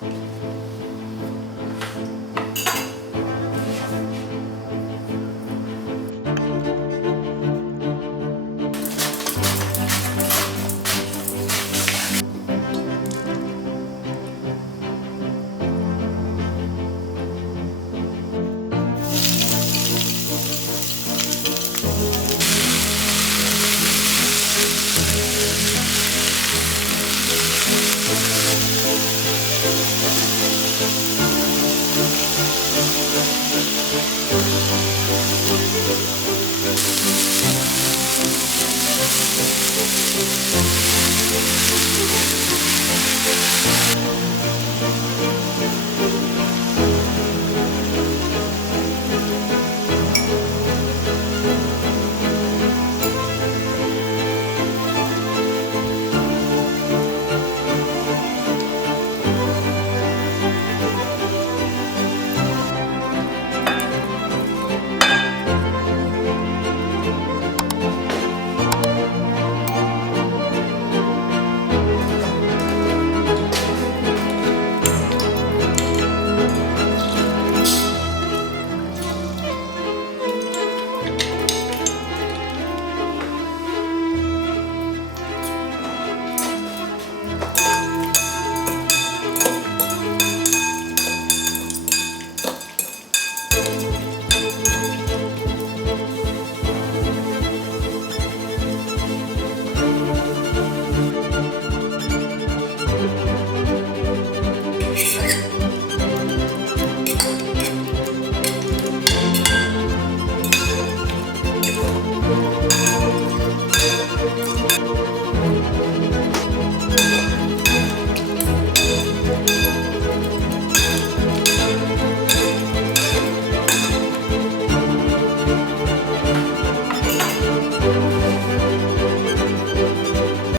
Thank mm -hmm. you.